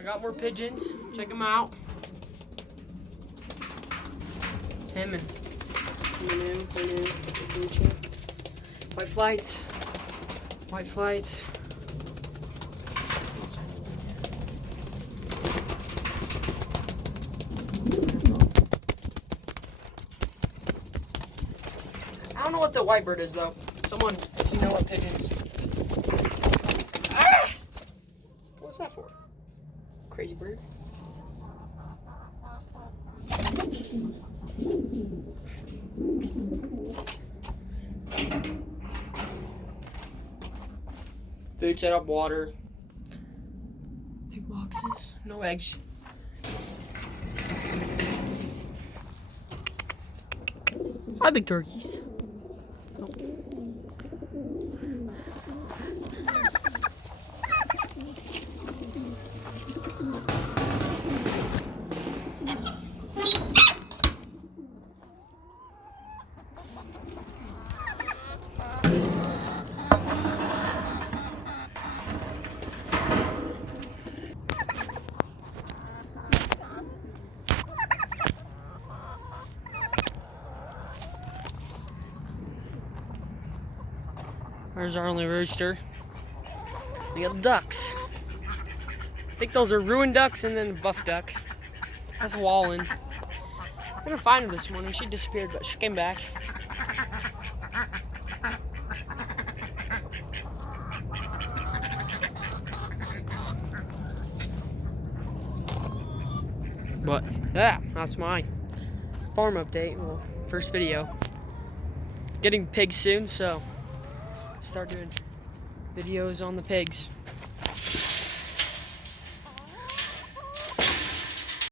I got more pigeons. Check them out. Hemming. White flights. White flights. I don't know what the white bird is though. Someone, if you know what pigeons. Ah! What's that for? Crazy bird. Food setup, water. Egg boxes. No eggs. Hi, big turkeys. There's our only rooster. We got ducks. I think those are ruined ducks and then buff duck. That's Wallen. I couldn't find her this morning. She disappeared, but she came back. But yeah, that's my farm update. Well, first video. Getting pigs soon, so start doing videos on the pigs.